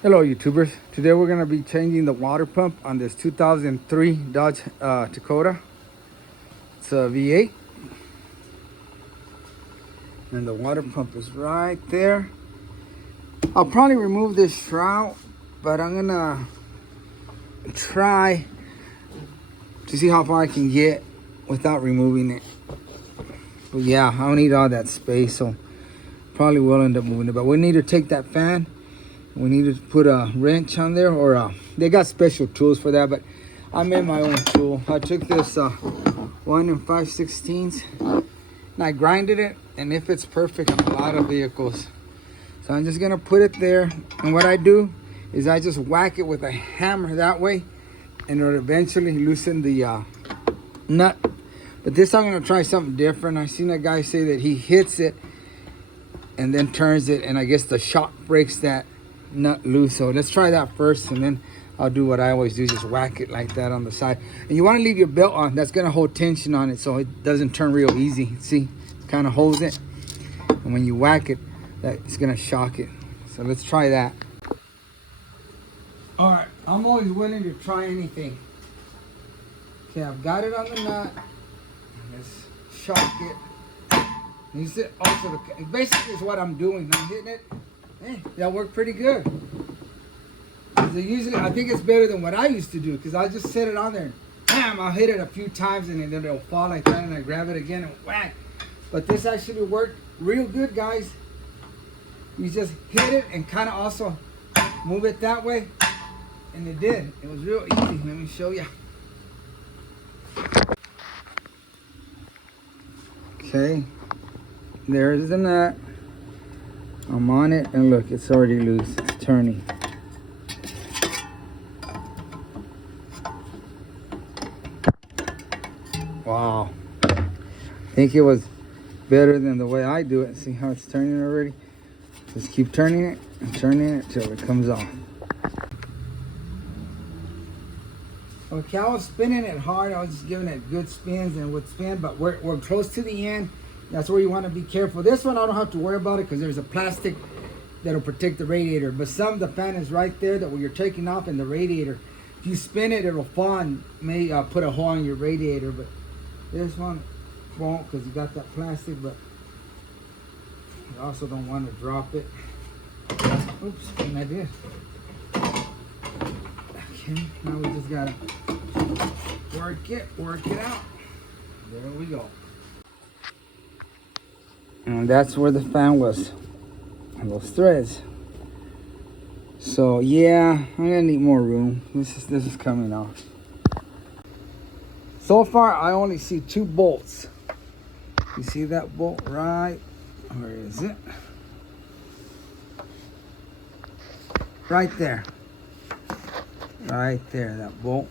Hello YouTubers. Today we're going to be changing the water pump on this 2003 Dodge Dakota. It's a V8 and the water pump is right there. I'll probably remove this shroud, but I'm going to try to see how far I can get without removing it. But yeah, I don't need all that space, so probably will end up moving it. But we need to take that fan. We need to put a wrench on there, or they got special tools for that, but I made my own tool. I took this 1 5/16 and I grinded it, and it fits perfect on a lot of vehicles. So I'm just gonna put it there, and what I do is I just whack it with a hammer that way, and it'll eventually loosen the nut. But this I'm gonna try something different. I seen a guy say that he hits it and then turns it, and I guess the shock breaks that nut loose. So let's try that first, and then I'll do what I always do, just whack it like that on the side. And you want to leave your belt on. That's going to hold tension on it so it doesn't turn real easy. See, it kind of holds it, and when you whack it, it's going to shock it. So let's try that. All right, I'm always willing to try anything. Okay, I've got it on the nut. Let's shock it. And you see, also basically is what I'm doing. I'm hitting it. Hey, that worked pretty good. Usually, I think it's better than what I used to do, because I just set it on there and bam, I'll hit it a few times and then it'll fall like that, and I grab it again and whack. But this actually worked real good, guys. You just hit it and kind of also move it that way, and it did. It was real easy. Let me show you. Okay, there's the nut. I'm on it, and look, it's already loose. It's turning. Wow. I think it was better than the way I do it. See how it's turning already? Just keep turning it and turning it till it comes off. Okay, I was spinning it hard. I was just giving it good spins, and it would spin, but we're close to the end. That's where you want to be careful. This one I don't have to worry about it because there's a plastic that'll protect the radiator. But the fan is right there that where you're taking off in the radiator. If you spin it, it'll fall and may put a hole in your radiator. But this one won't, because you got that plastic. But you also don't want to drop it. Oops, and I did. Okay, now we just gotta work it out. There we go. And that's where the fan was, and those threads. So yeah, I'm gonna need more room. This is coming off. So far, I only see 2 bolts. You see that bolt right? Where is it? Right there. Right there, that bolt.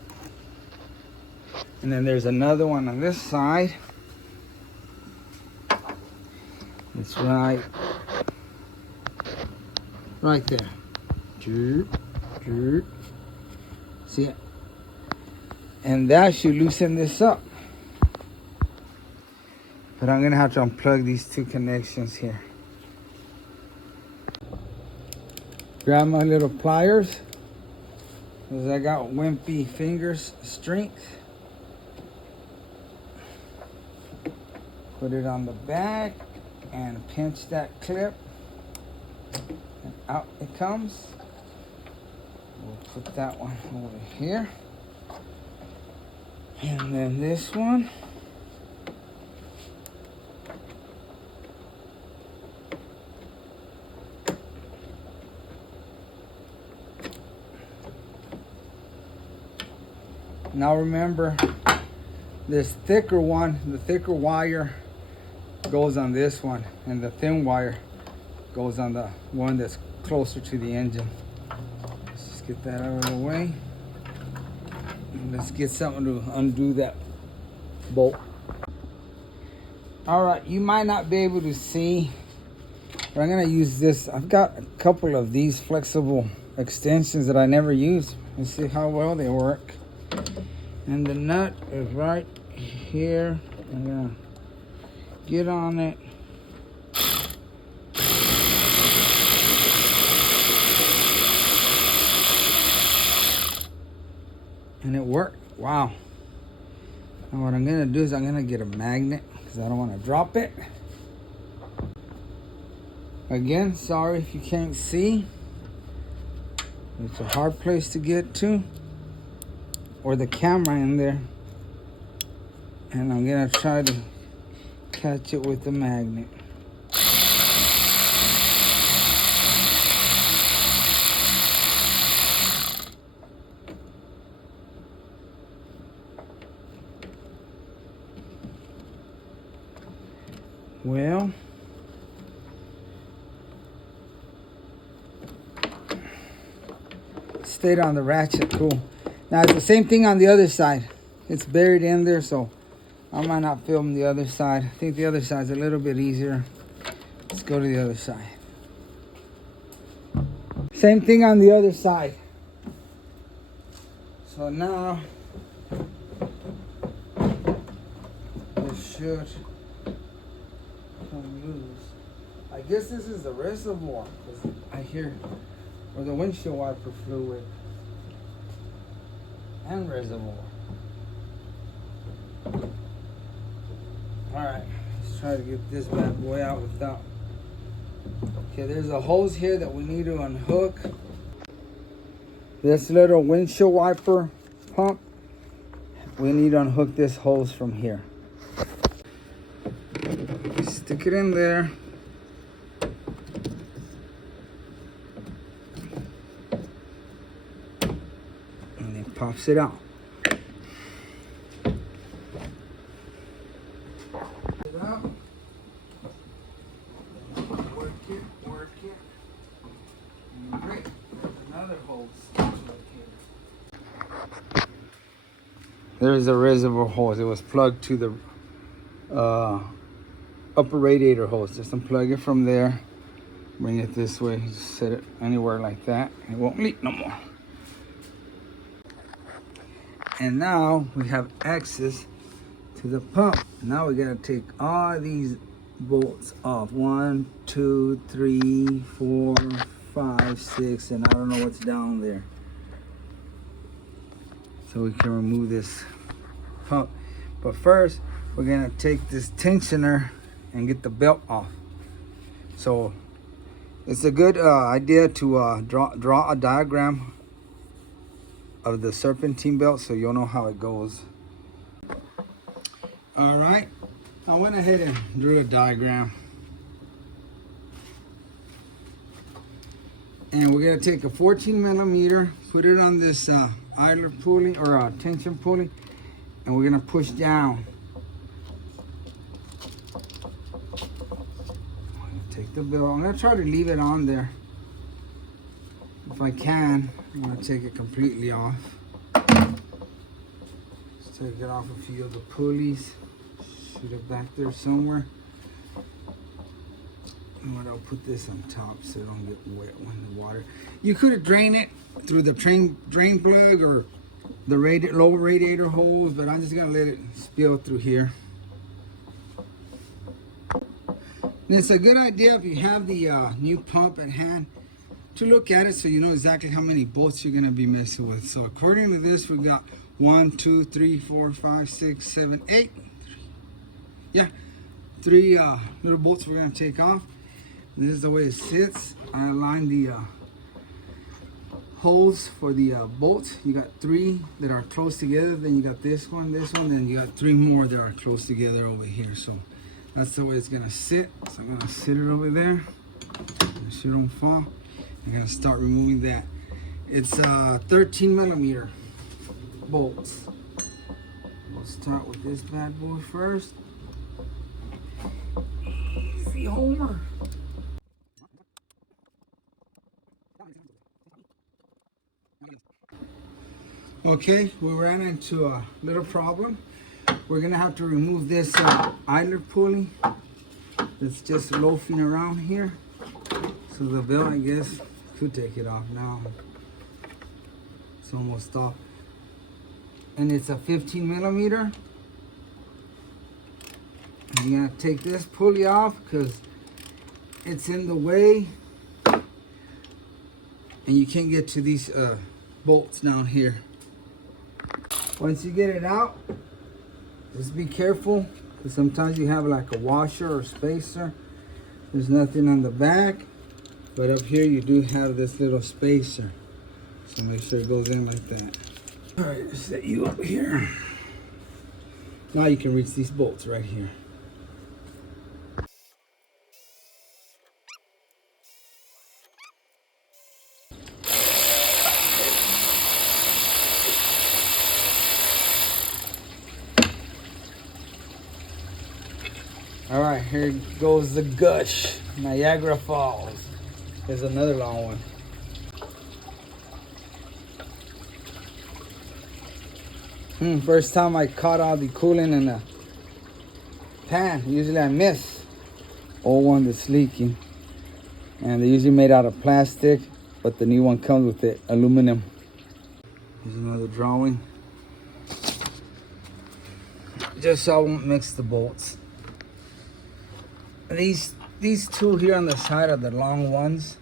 And then there's another one on this side. It's right there. See it? And that should loosen this up. But I'm gonna have to unplug these 2 connections here. Grab my little pliers, because I got wimpy fingers strength. Put it on the back and pinch that clip, and out it comes. We'll put that one over here, and then this one. Now remember, this thicker one, the thicker wire goes on this one, and the thin wire goes on the one that's closer to the engine. Let's just get that out of the way. And let's get something to undo that bolt. All right, you might not be able to see, but I'm gonna use this. I've got a couple of these flexible extensions that I never use. Let's see how well they work. And the nut is right here. I'm gonna get on it. And it worked. Wow. Now what I'm gonna do is I'm gonna get a magnet because I don't want to drop it. Again, sorry if you can't see. It's a hard place to get to. Or the camera in there. And I'm gonna try to catch it with the magnet. Well, stayed on the ratchet. Cool. Now it's the same thing on the other side. It's buried in there, so I might not film the other side. I think the other side's a little bit easier. Let's go to the other side. Same thing on the other side. So now this should come loose. I guess this is the reservoir, because I hear, or the windshield wiper fluid and reservoir. Alright, let's try to get this bad boy out without. Okay, there's a hose here that we need to unhook. This little windshield wiper pump, we need to unhook this hose from here. Stick it in there. And it pops it out. Work it. Great. There's another hose. There's a reservoir hose. It was plugged to the upper radiator hose. Just unplug it from there. Bring it this way. Just set it anywhere like that. It won't leak no more. And now we have access to the pump. Now we gotta take all these bolts off. 1, 2, 3, 4, 5, 6, and I don't know what's down there. So we can remove this pump. But first, we're gonna take this tensioner and get the belt off. So it's a good idea to draw a diagram of the serpentine belt so you'll know how it goes. All right, I went ahead and drew a diagram. And we're gonna take a 14 millimeter, put it on this idler pulley or tension pulley, and we're gonna push down. Take the belt. I'm gonna try to leave it on there. If I can, I'm gonna take it completely off. Just take it off a few of the pulleys. Shoot it back there somewhere. And what, I'll put this on top so it don't get wet when the water. You could drain it through the drain plug or the lower radiator hose, but I'm just gonna let it spill through here. And it's a good idea if you have the new pump at hand to look at it so you know exactly how many bolts you're gonna be messing with. So according to this, we've got 1, 2, 3, 4, 5, 6, 7, 8. Yeah, 3 little bolts we're gonna take off. This is the way it sits. I aligned the holes for the bolts. You got 3 that are close together. Then you got this one, then you got 3 more that are close together over here. So that's the way it's gonna sit. So I'm gonna sit it over there. Make sure it don't fall. I'm gonna start removing that. It's 13 millimeter bolts. We'll start with this bad boy first. Easy, Homer. Okay, we ran into a little problem. We're gonna have to remove this idler pulley that's just loafing around here. So the belt, I guess, could take it off now. It's almost off. And it's a 15 millimeter. And you're gonna take this pulley off because it's in the way. And you can't get to these bolts down here. Once you get it out, just be careful, because sometimes you have like a washer or spacer. There's nothing on the back, but up here you do have this little spacer. So make sure it goes in like that. All right, set you up here. Now you can reach these bolts right here. All right, here goes the gush. Niagara Falls. There's another long one. First time I caught all the coolant in a pan. Usually I miss. Old one that's leaking. And they're usually made out of plastic, but the new one comes with the aluminum. Here's another drawing. Just so I won't mix the bolts. These two here on the side are the long ones,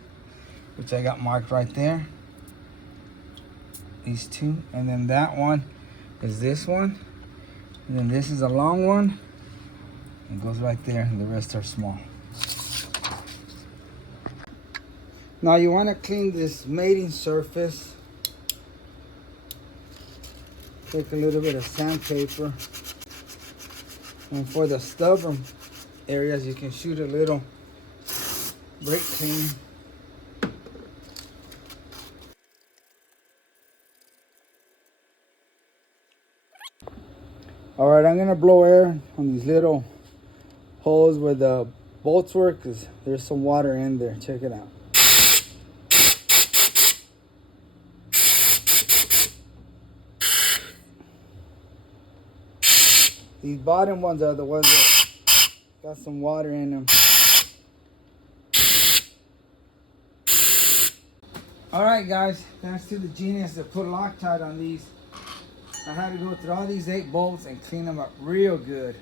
which I got marked right there. These two, and then that one is this one, and then this is a long one. It goes right there, and the rest are small. Now you want to clean this mating surface. Take a little bit of sandpaper, and for the stubborn areas, you can shoot a little brake clean. All right, I'm gonna blow air on these little holes where the bolts were, because there's some water in there. Check it out. These bottom ones are the ones that got some water in them. All right, guys, thanks to the genius that put Loctite on these, I had to go through all these 8 bolts and clean them up real good.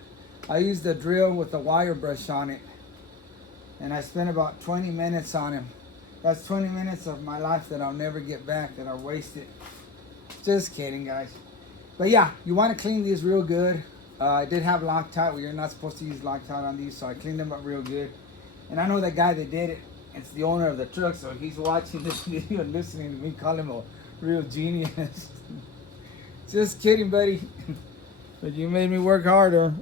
I used a drill with a wire brush on it, and I spent about 20 minutes on him. That's 20 minutes of my life that I'll never get back, that I wasted. Just kidding, guys. But yeah, you want to clean these real good. I did have Loctite, where you're not supposed to use Loctite on these, so I cleaned them up real good. And I know that guy that did it, it's the owner of the truck, so he's watching this video and listening to me call him a real genius. Just kidding, buddy. But you made me work harder.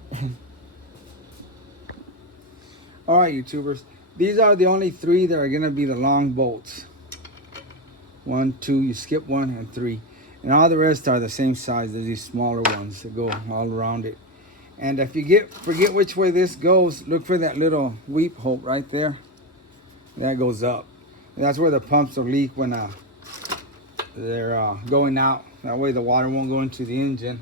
All right, YouTubers. These are the only 3 that are going to be the long bolts. 1, 2, you skip 1, and 3. And all the rest are the same size. There's these smaller ones that go all around it. And if you forget which way this goes, look for that little weep hole right there. That goes up. And that's where the pumps will leak when they're going out. That way the water won't go into the engine.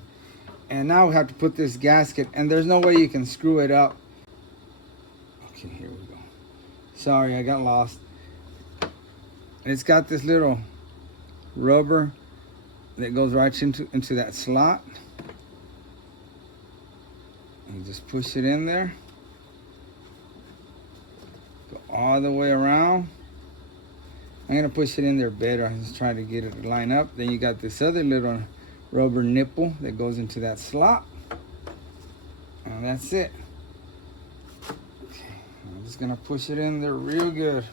And now we have to put this gasket, and there's no way you can screw it up. Okay, here we go. Sorry, I got lost. And it's got this little rubber that goes right into that slot. And just push it in there. Go all the way around. I'm gonna push it in there better. I'm just trying to get it to line up. Then you got this other little rubber nipple that goes into that slot. And that's it. Okay, I'm just gonna push it in there real good.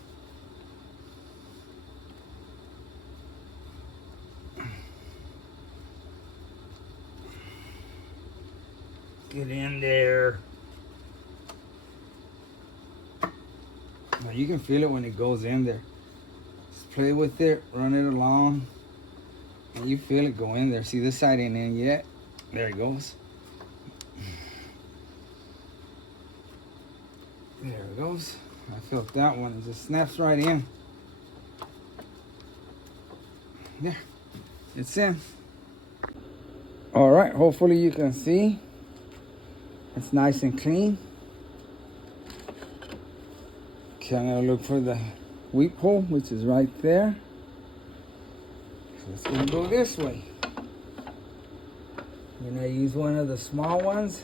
Get in there. Now you can feel it when it goes in there. Just play with it, run it along, and you feel it go in there. See, this side ain't in yet. There it goes. There it goes. I felt that one. It just snaps right in. There. It's in. All right. Hopefully you can see. It's nice and clean. Okay, I'm gonna look for the weep hole, which is right there. So it's gonna go this way. I'm gonna use one of the small ones.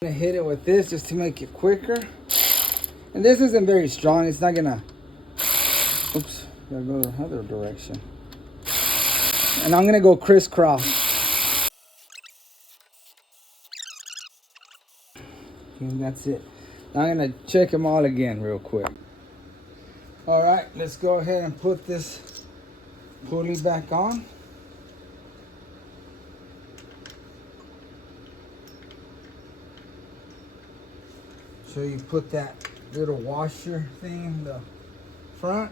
I'm gonna hit it with this just to make it quicker. And this isn't very strong. It's not gonna, oops, gotta go the other direction. And I'm gonna go crisscross. And that's it. Now I'm gonna check them all again real quick. All right, let's go ahead and put this pulley back on. So you put that little washer thing in the front.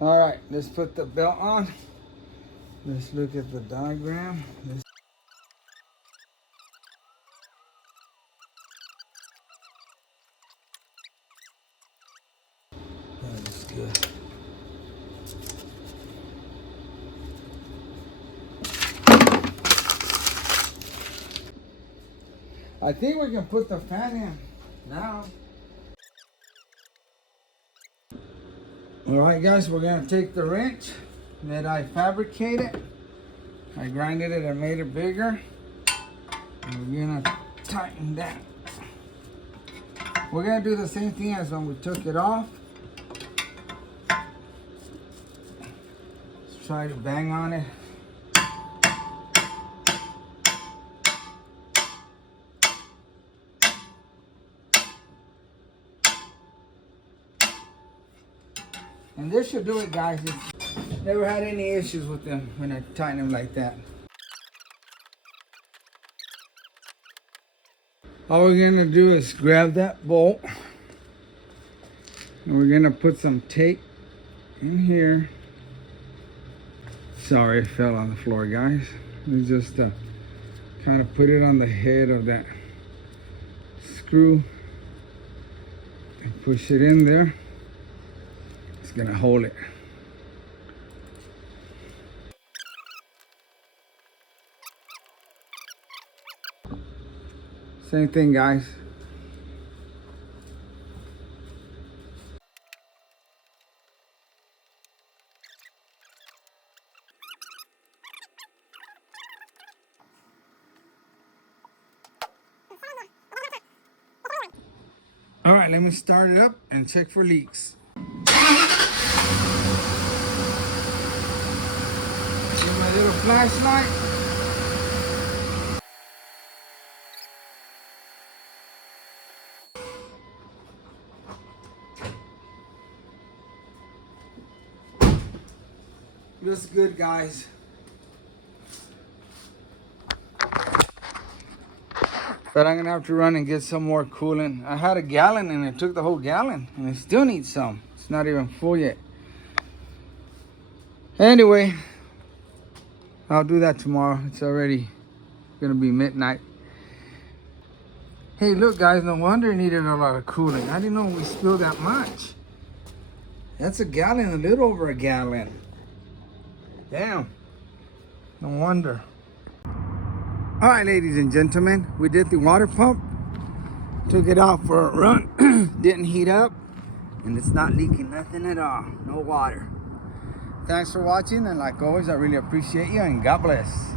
All right, let's put the belt on. Let's look at the diagram. That is good. I think we can put the fan in now. All right, guys, we're gonna take the wrench that I fabricated. I grinded it and made it bigger. And we're gonna tighten that. We're gonna do the same thing as when we took it off. Let's try to bang on it. And this should do it, guys. It's never had any issues with them when I tighten them like that. All we're gonna do is grab that bolt and we're gonna put some tape in here. Sorry, it fell on the floor, guys. We just kind of put it on the head of that screw and push it in there. It's gonna hold it. Same thing, guys. All right, let me start it up and check for leaks. See my little flashlight. Looks good, guys. But I'm gonna have to run and get some more coolant. I had a gallon and it took the whole gallon and it still needs some. It's not even full yet. Anyway, I'll do that tomorrow. It's already gonna be midnight. Hey, look, guys, no wonder it needed a lot of coolant. I didn't know we spilled that much. That's a gallon, a little over a gallon. Damn, no wonder. All right, ladies and gentlemen, we did the water pump, took it out for a run, didn't heat up, and it's not leaking nothing at all, no water. Thanks for watching, and like always, I really appreciate you, and God bless.